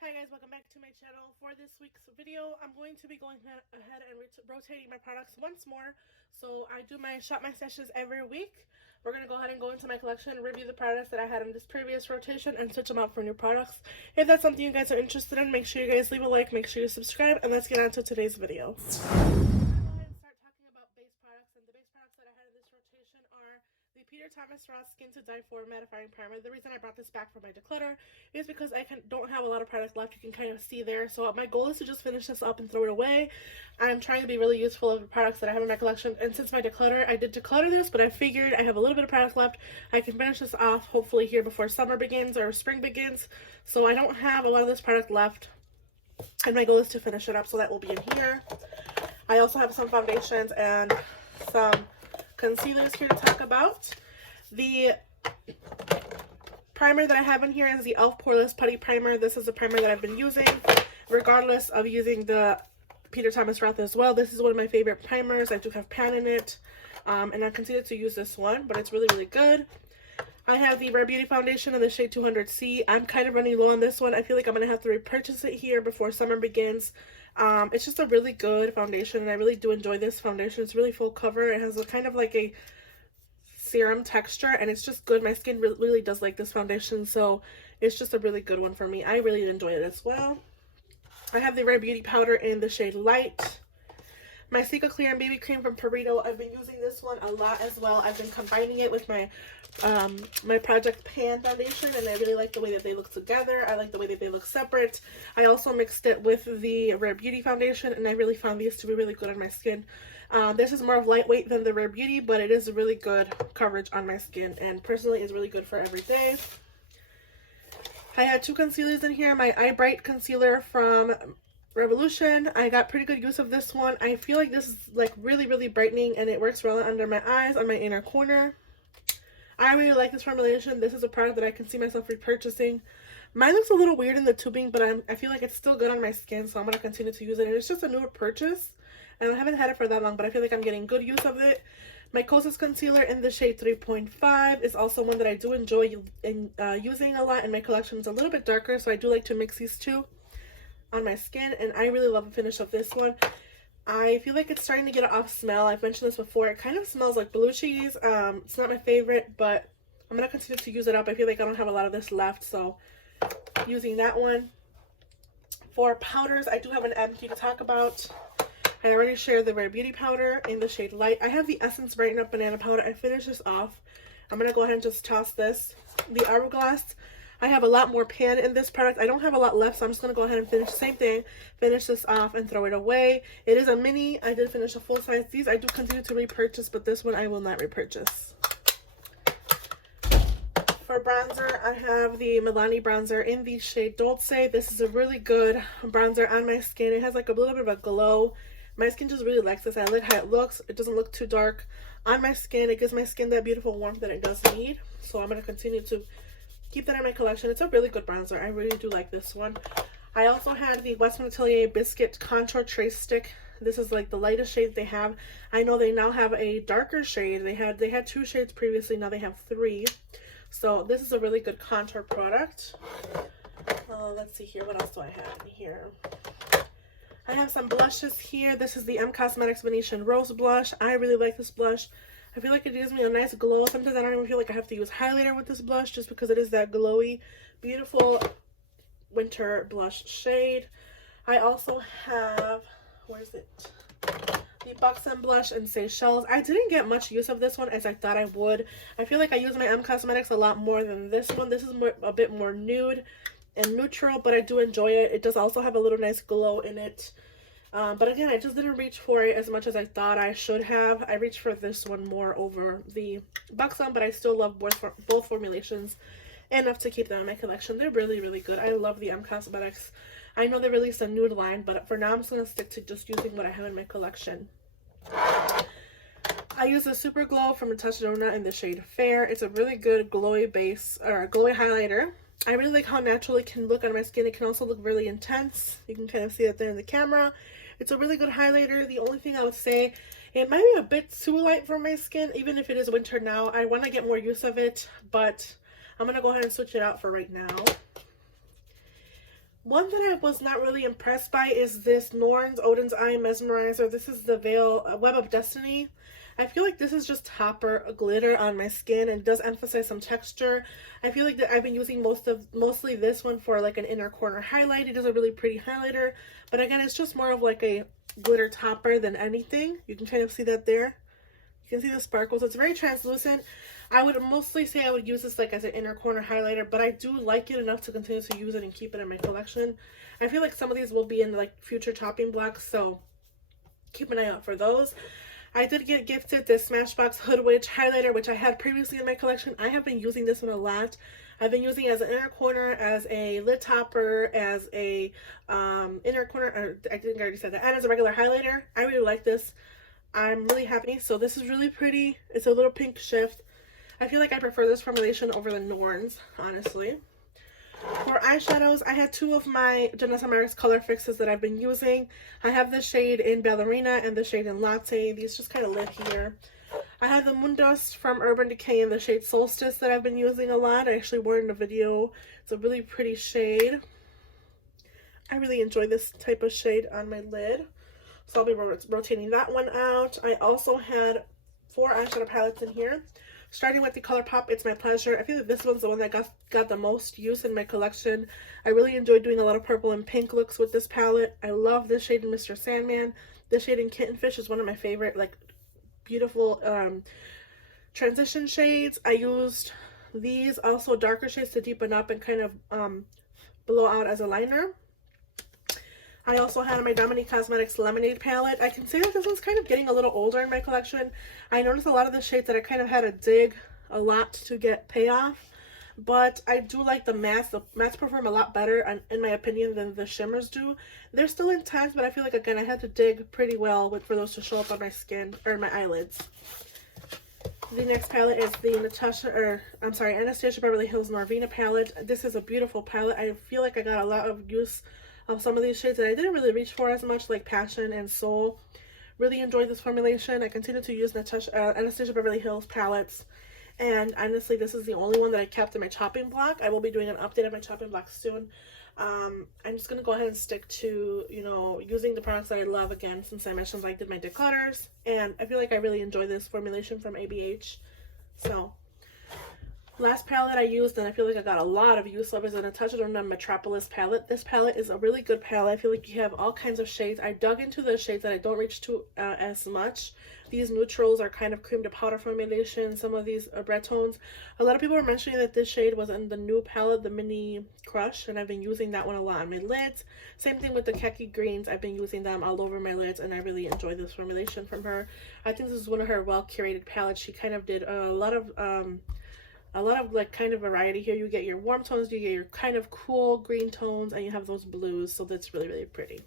Hi guys, welcome back to my channel. For this week's video, I'm going to be going ahead and rotating my products once more. So I do my shop my sessions every week. We're going to go ahead and go into my collection, review the products that I had in this previous rotation, and switch them out for new products. If that's something you guys are interested in, make sure you guys leave a like, make sure you subscribe, and let's get on to today's video. Go ahead and start talking about base products, and the base products that I had in this rotation are the Peter Thomas Roth Skin to Die For Mattifying Primer. The reason I brought this back for my declutter is because I don't have a lot of product left. You can kind of see there. So my goal is to just finish this up and throw it away. I'm trying to be really useful of the products that I have in my collection. And since my declutter, I did declutter this, but I figured I have a little bit of product left. I can finish this off hopefully here before summer begins or spring begins. So I don't have a lot of this product left. And my goal is to finish it up, so that will be in here. I also have some foundations and some concealers here to talk about. The primer that I have in here is the e.l.f. Poreless Putty Primer. This is a primer that I've been using regardless of using the Peter Thomas Roth as well. This is one of my favorite primers. I do have pan in it, and I continue to use this one, but it's really, really good. I have the Rare Beauty Foundation in the shade 200C. I'm kind of running low on this one. I feel like I'm going to have to repurchase it here before summer begins. It's just a really good foundation, and I really do enjoy this foundation. It's really full cover. It has a kind of like a serum texture, and it's just good. My skin really does like this foundation, so it's just a really good one for me. I really enjoy it as well. I have the Rare Beauty Powder in the shade Light. My Cica Clear and BB Cream from Perito. I've been using this one a lot as well. I've been combining it with my my Project Pan foundation, and I really like the way that they look together. I like the way that they look separate. I also mixed it with the Rare Beauty foundation, and I really found these to be really good on my skin. This is more of lightweight than the Rare Beauty, but it is a really good coverage on my skin, and personally is really good for every day. I had two concealers in here. My Eyebrite Concealer from Revolution. I got pretty good use of this one. I feel like this is like really, really brightening, and it works well under my eyes, on my inner corner. I really like this formulation. This is a product that I can see myself repurchasing. Mine looks a little weird in the tubing, but I feel like it's still good on my skin, so I'm going to continue to use it. And it's just a newer purchase, and I haven't had it for that long, but I feel like I'm getting good use of it. My Kosas Concealer in the shade 3.5 is also one that I do enjoy using a lot in my collection. It's a little bit darker, so I do like to mix these two on my skin, and I really love the finish of this one. I feel like it's starting to get an off smell. I've mentioned this before. It kind of smells like blue cheese. It's not my favorite, but I'm going to continue to use it up. I feel like I don't have a lot of this left, so using that one. For powders, I do have an empty to talk about. I already shared the Rare Beauty Powder in the shade Light. I have the Essence Brighten Up Banana Powder. I finished this off. I'm going to go ahead and just toss this. The Hourglass. I have a lot more pan in this product. I don't have a lot left, so I'm just going to go ahead and finish the same thing. Finish this off and throw it away. It is a mini. I did finish a full size. These I do continue to repurchase, but this one I will not repurchase. For bronzer, I have the Milani bronzer in the shade Dolce. This is a really good bronzer on my skin. It has like a little bit of a glow. My skin just really likes this. I like how it looks. It doesn't look too dark on my skin. It gives my skin that beautiful warmth that it does need. So I'm going to continue to keep that in my collection. It's a really good bronzer. I really do like this one. I also had the Westman Atelier Biscuit Contour Trace Stick. This is like the lightest shade they have. I know they now have a darker shade. They had two shades previously. Now they have three. So this is a really good contour product. Let's see here. What else do I have in here? I have some blushes here. This is the M Cosmetics Venetian Rose Blush. I really like this blush. I feel like it gives me a nice glow. Sometimes I don't even feel like I have to use highlighter with this blush just because it is that glowy, beautiful winter blush shade. I also have, where's it? The Buxom Blush in Seychelles. I didn't get much use of this one as I thought I would. I feel like I use my M Cosmetics a lot more than this one. This is a bit more nude and neutral, but I do enjoy it. It does also have a little nice glow in it. But again, I just didn't reach for it as much as I thought I should have. I reached for this one more over the Buxom, but I still love both formulations enough to keep them in my collection. They're really, really good. I love the M Cosmetics. I know they released a nude line, but for now I'm just going to stick to just using what I have in my collection. I use a Super Glow from Anastasia in the shade Fair. It's a really good glowy base, or glowy highlighter. I really like how natural it can look on my skin. It can also look really intense. You can kind of see that there in the camera. It's a really good highlighter. The only thing I would say, it might be a bit too light for my skin, even if it is winter now. I want to get more use of it, but I'm going to go ahead and switch it out for right now. One that I was not really impressed by is this Norns Odin's Eye Mesmerizer. This is the Veil Web of Destiny. I feel like this is just topper glitter on my skin, and it does emphasize some texture. I feel like that I've been using mostly this one for like an inner corner highlight. It is a really pretty highlighter, but again, it's just more of like a glitter topper than anything. You can kind of see that there. You can see the sparkles. It's very translucent. I would mostly say I would use this like as an inner corner highlighter, but I do like it enough to continue to use it and keep it in my collection. I feel like some of these will be in like future chopping blocks, so keep an eye out for those. I did get gifted this Smashbox Hoodwig highlighter, which I had previously in my collection. I have been using this one a lot. I've been using it as an inner corner, as a lid topper, as a inner corner, I think I already said that, and as a regular highlighter. I really like this. I'm really happy. So this is really pretty. It's a little pink shift. I feel like I prefer this formulation over the Norns, honestly. For eyeshadows, I had two of my Janessa Marks color fixes that I've been using. I have the shade in Ballerina and the shade in Latte. These just kind of live here. I have the Moondust from Urban Decay in the shade Solstice that I've been using a lot. I actually wore it in a video. It's a really pretty shade. I really enjoy this type of shade on my lid, so I'll be rotating that one out. I also had 4 eyeshadow palettes in here. Starting with the ColourPop It's My Pleasure. I feel like this one's the one that got the most use in my collection. I really enjoyed doing a lot of purple and pink looks with this palette. I love this shade in Mr. Sandman. This shade in Kittenfish is one of my favorite, like, beautiful transition shades. I used these also darker shades to deepen up and kind of blow out as a liner. I also had my Domini Cosmetics Lemonade palette. I can say that this one's kind of getting a little older in my collection. I noticed a lot of the shades that I kind of had to dig a lot to get payoff. But I do like the mattes. The mattes perform a lot better, in my opinion, than the shimmers do. They're still intense, but I feel like, again, I had to dig pretty well for those to show up on my skin, or my eyelids. The next palette is the Anastasia Beverly Hills Marvina palette. This is a beautiful palette. I feel like I got a lot of use of some of these shades that I didn't really reach for as much, like Passion and Soul. Really enjoyed this formulation. I continue to use Anastasia Beverly Hills palettes, and honestly, this is the only one that I kept in my chopping block. I will be doing an update of my chopping block soon. I'm just going to go ahead and stick to, you know, using the products that I love again, since I mentioned I did my declutters, and I feel like I really enjoy this formulation from ABH. So last palette I used, and I feel like I got a lot of use of, is an Untitled Metropolis palette. This palette is a really good palette. I feel like you have all kinds of shades. I dug into the shades that I don't reach to as much. These neutrals are kind of cream to powder formulation. Some of these are red tones. A lot of people were mentioning that this shade was in the new palette, the Mini Crush, and I've been using that one a lot on my lids. Same thing with the khaki greens. I've been using them all over my lids, and I really enjoy this formulation from her. I think this is one of her well-curated palettes. She kind of did a lot of like kind of variety here. You get your warm tones, you get your kind of cool green tones, and you have those blues, so that's really, really pretty.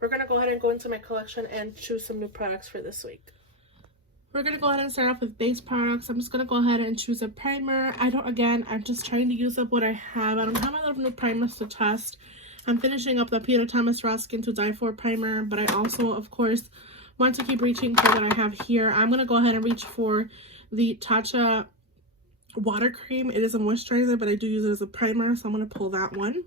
We're going to go ahead and go into my collection and choose some new products for this week. We're going to go ahead and start off with base products. I'm just going to go ahead and choose a primer. I'm just trying to use up what I have. I don't have a lot of new primers to test. I'm finishing up the Peter Thomas Raw Skin to Die For primer, but I also, of course, want to keep reaching for what I have here. I'm going to go ahead and reach for the Tatcha water cream. It is a moisturizer, but I do use it as a primer, so I'm going to pull that one.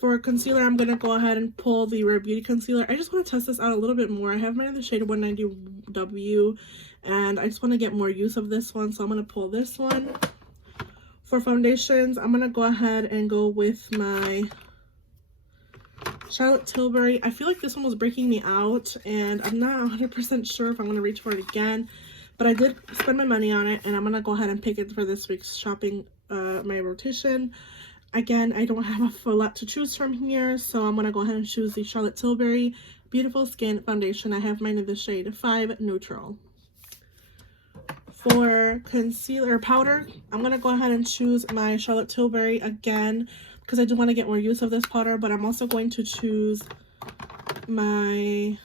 For concealer, I'm going to go ahead and pull the Rare Beauty Concealer. I just want to test this out a little bit more. I have mine in the shade 190W, and I just want to get more use of this one, so I'm going to pull this one. For foundations, I'm going to go ahead and go with my Charlotte Tilbury. I feel like this one was breaking me out, and I'm not 100% sure if I'm going to reach for it again, but I did spend my money on it, and I'm going to go ahead and pick it for this week's shopping, my rotation. Again, I don't have a lot to choose from here, so I'm going to go ahead and choose the Charlotte Tilbury Beautiful Skin Foundation. I have mine in the shade 5 Neutral. For concealer powder, I'm going to go ahead and choose my Charlotte Tilbury again, because I do want to get more use of this powder, but I'm also going to choose my...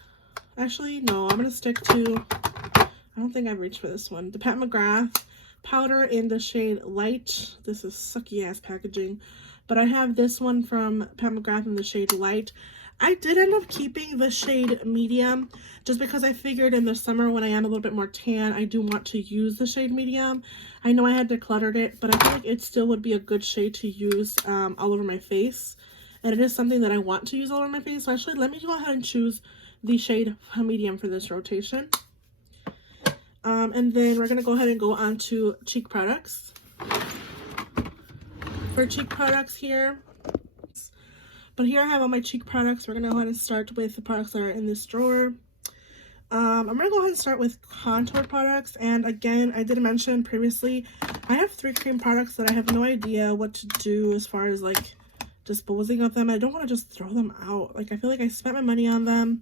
Actually, no, I'm going to stick to... I don't think I've reached for this one. The Pat McGrath powder in the shade Light. This is sucky ass packaging, but I have this one from Pat McGrath in the shade Light. I did end up keeping the shade Medium just because I figured in the summer when I am a little bit more tan, I do want to use the shade Medium. I know I had decluttered it, but I feel like it still would be a good shade to use all over my face. and it is something that I want to use all over my face. So actually, let me go ahead and choose the shade Medium for this rotation. And then we're going to go ahead and go on to cheek products. For cheek products here, but here I have all my cheek products. We're going to go ahead and start with the products that are in this drawer. I'm going to go ahead and start with contour products. And again, I did mention previously, I have 3 cream products that I have no idea what to do as far as like disposing of them. I don't want to just throw them out. Like, I feel like I spent my money on them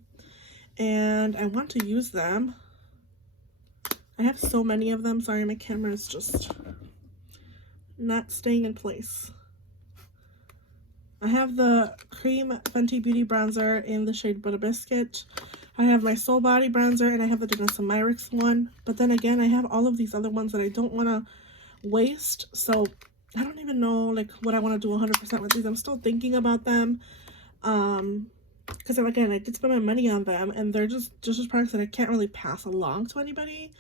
and I want to use them. I have so many of them. Sorry, my camera is just not staying in place. I have the cream Fenty Beauty bronzer in the shade Butter Biscuit. I have my Soul Body bronzer, and I have the Danessa Myricks one. But then again, I have all of these other ones that I don't want to waste. So I don't even know like what I want to do 100% with these. I'm still thinking about them. Because again, I did spend my money on them, and they're just products that I can't really pass along to anybody.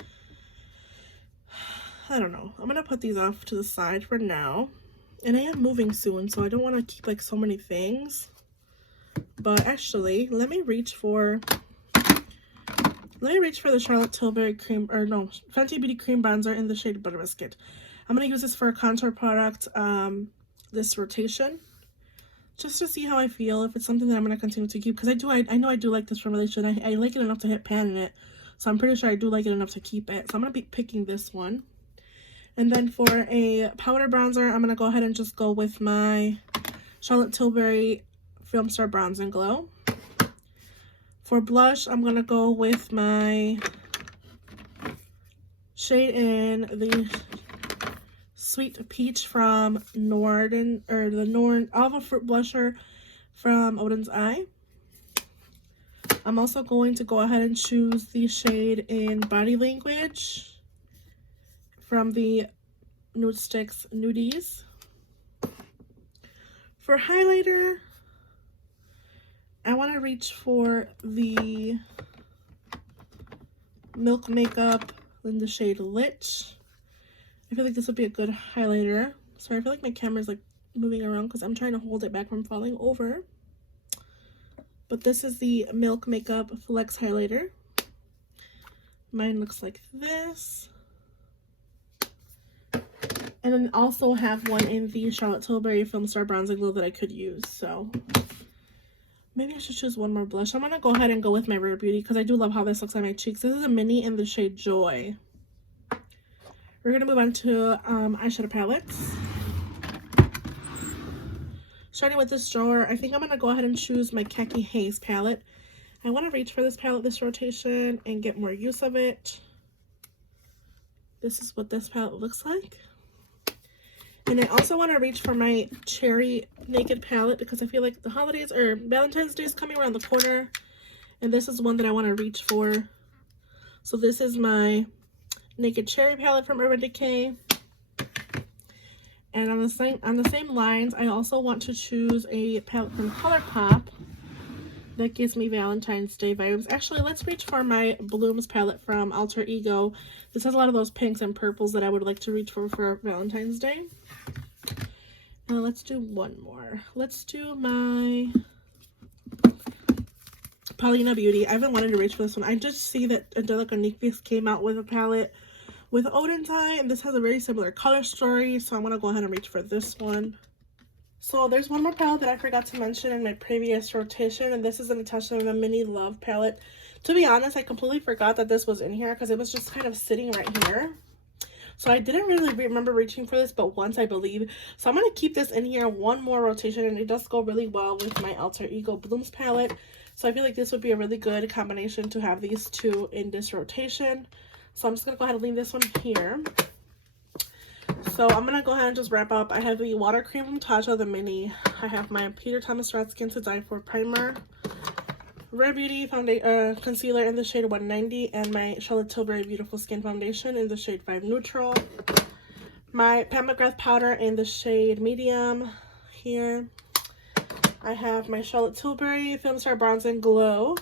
I don't know. I'm going to put these off to the side for now. And I am moving soon, so I don't want to keep like so many things. But actually, let me reach for the Charlotte Tilbury cream, or no, Fenty Beauty cream bronzer in the shade Butter Biscuit. I'm going to use this for a contour product, this rotation, just to see how I feel, if it's something that I'm going to continue to keep, because I know I do like this formulation. I like it enough to hit pan in it, so I'm pretty sure I do like it enough to keep it. So I'm going to be picking this one. And then for a powder bronzer, I'm going to go ahead and just go with my Charlotte Tilbury Film Star Bronze and Glow. For blush, I'm going to go with my shade in the Sweet Peach from Norden, or the Norden Alva Fruit Blusher from Odin's Eye. I'm also going to go ahead and choose the shade in Body Language from the Nude Sticks Nudies. For highlighter, I want to reach for the Milk Makeup in the shade Lit. I feel like this would be a good highlighter. Sorry, I feel like my camera's like moving around because I'm trying to hold it back from falling over. But this is the Milk Makeup Flex Highlighter. Mine looks like this. And then also have one in the Charlotte Tilbury Film Star Bronze and Glow that I could use. So maybe I should choose one more blush. I'm going to go ahead and go with my Rare Beauty because I do love how this looks on my cheeks. This is a mini in the shade Joy. We're going to move on to eyeshadow palettes. Starting with this drawer, I think I'm going to go ahead and choose my Khaki Haze palette. I want to reach for this palette this rotation and get more use of it. This is what this palette looks like. And I also want to reach for my Cherry Naked palette because I feel like the holidays or Valentine's Day is coming around the corner. And this is one that I want to reach for. So this is my Naked Cherry palette from Urban Decay. And on the same lines, I also want to choose a palette from ColourPop that gives me Valentine's Day vibes. Actually, let's reach for my Blooms palette from Alter Ego. This has a lot of those pinks and purples that I would like to reach for Valentine's Day. Now let's do one more. Let's do my Paulina Beauty. I've been wanting to reach for this one. I just see that Angelica Nyquist came out with a palette with Odin's Eye, and this has a very similar color story, so I'm going to go ahead and reach for this one. So there's one more palette that I forgot to mention in my previous rotation, and this is an Anastasia the Mini Love palette. To be honest, I completely forgot that this was in here because it was just kind of sitting right here. So I didn't really remember reaching for this but once, I believe. So I'm going to keep this in here one more rotation, and it does go really well with my Alter Ego Blooms palette. So I feel like this would be a really good combination to have these two in this rotation. So I'm just going to go ahead and leave this one here. So I'm going to go ahead and just wrap up. I have the Water Cream from Tatcha, the Mini. I have my Peter Thomas Roth Skin to Die For Primer. Rare Beauty Concealer in the shade 190. And my Charlotte Tilbury Beautiful Skin Foundation in the shade 5 Neutral. My Mcgrath Powder in the shade Medium here. I have my Charlotte Tilbury Film Star Bronze and Glow.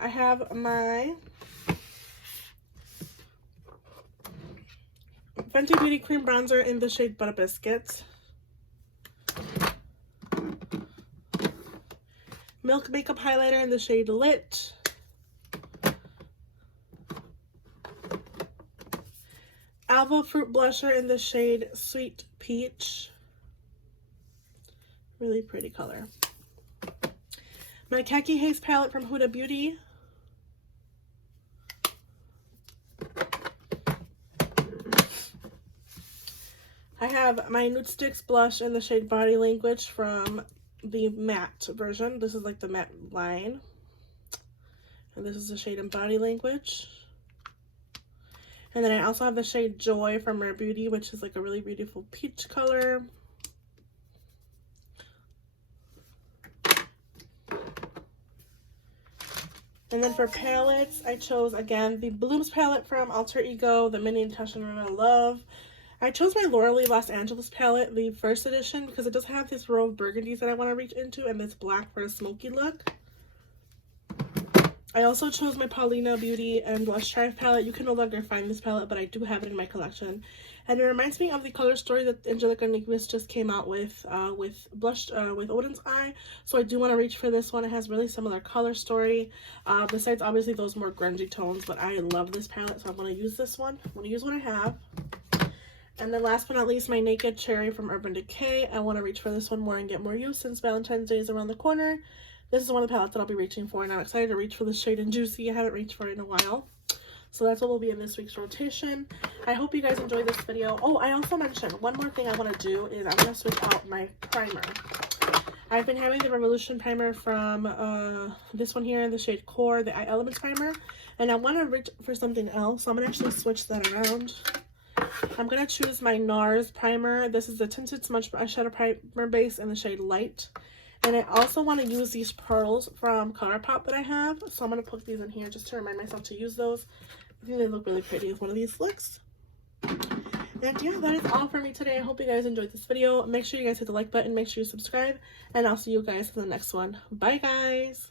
I have my Fenty Beauty Cream Bronzer in the shade Butter Biscuit. Milk Makeup Highlighter in the shade Lit. Alva Fruit Blusher in the shade Sweet Peach. Really pretty color. My Khaki Haze palette from Huda Beauty. I have my Nude Sticks blush in the shade Body Language from the matte version. This is like the matte line. And this is the shade in Body Language. And then I also have the shade Joy from Rare Beauty, which is like a really beautiful peach color. And then for palettes, I chose, again, the Blooms palette from Alter Ego, the Mini Intention I Love. I chose my Lauralee Los Angeles palette, the first edition, because it does have this row of burgundies that I want to reach into, and this black for a smoky look. I also chose my Paulina Beauty and Blush Triumph palette. You can no longer find this palette, but I do have it in my collection. And it reminds me of the color story that Angelica Nyquist just came out with Odin's Eye. So I do want to reach for this one. It has really similar color story. Besides, obviously, those more grungy tones. But I love this palette, so I want to use this one. I want to use what I have. And then last but not least, my Naked Cherry from Urban Decay. I want to reach for this one more and get more use since Valentine's Day is around the corner. This is one of the palettes that I'll be reaching for, and I'm excited to reach for this shade in Juicy. I haven't reached for it in a while. So that's what will be in this week's rotation. I hope you guys enjoyed this video. Oh, I also mentioned one more thing I want to do is I want to switch out my primer. I've been having the Revolution primer from this one here in the shade Core, the Eye Elements primer. And I want to reach for something else, so I'm going to actually switch that around. I'm going to choose my NARS primer. This is the Tinted Smudge Eyeshadow Primer base in the shade Light. And I also want to use these pearls from ColourPop that I have. So I'm going to put these in here just to remind myself to use those. I think they look really pretty with one of these looks. And yeah, that is all for me today. I hope you guys enjoyed this video. Make sure you guys hit the like button. Make sure you subscribe. And I'll see you guys in the next one. Bye, guys.